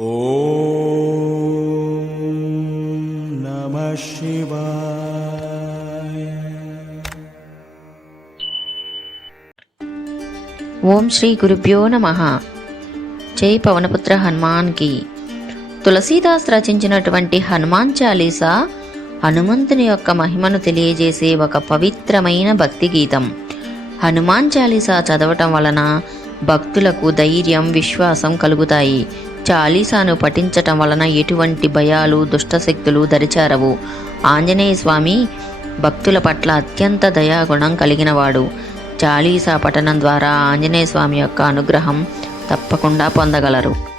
నమ ఓం శ్రీ గురుభ్యో నమ. జై పవనపుత్ర హనుమాన్కి తులసీదాస్ రచించినటువంటి హనుమాన్ చాలీసా హనుమంతుని యొక్క మహిమను తెలియజేసే ఒక పవిత్రమైన భక్తి గీతం. హనుమాన్ చాలీసా చదవటం వలన భక్తులకు ధైర్యం విశ్వాసం కలుగుతాయి. చాలీసాను పఠించటం వలన ఎటువంటి భయాలు దుష్టశక్తులు దరిచారవు. ఆంజనేయ స్వామి భక్తుల పట్ల అత్యంత దయాగుణం కలిగినవాడు. చాలీసా పఠనం ద్వారా ఆంజనేయ స్వామి యొక్క అనుగ్రహం తప్పకుండా పొందగలరు.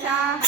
家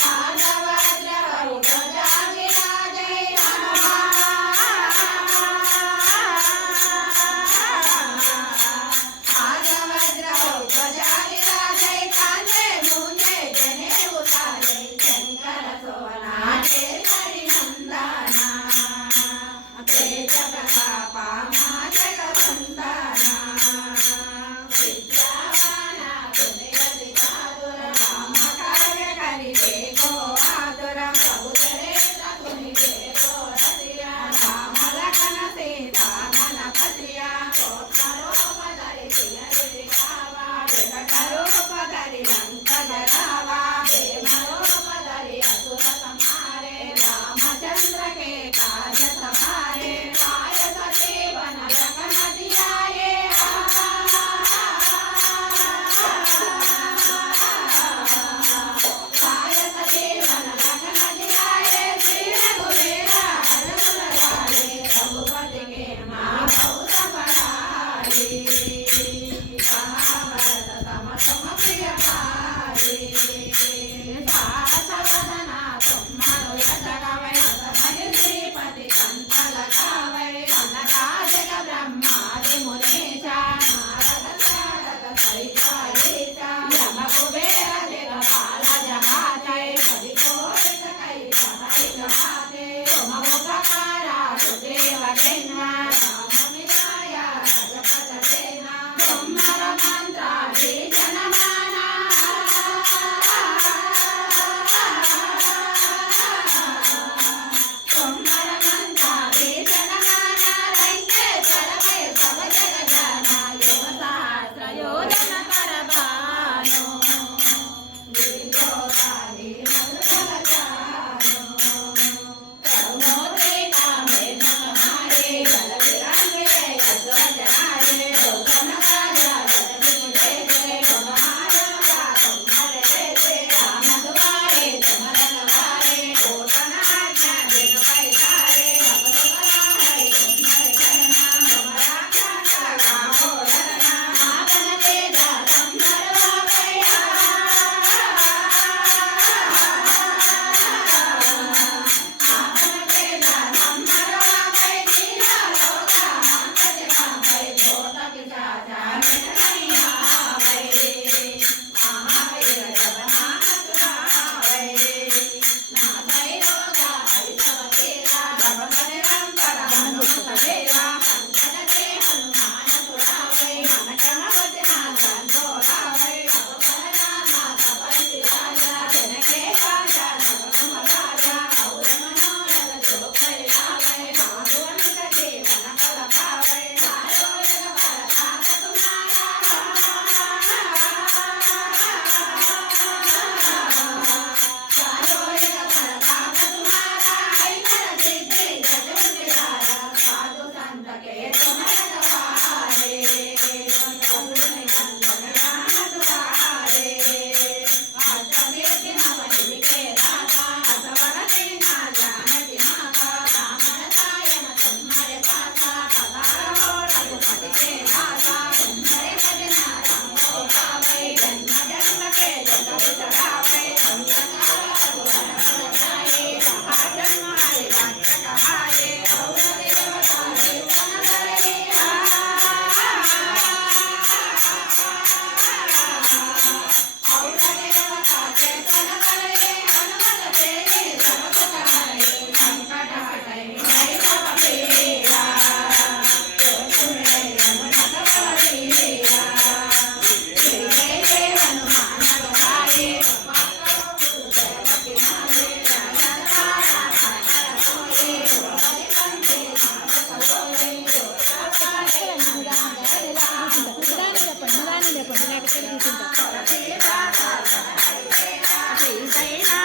หน้า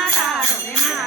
嘛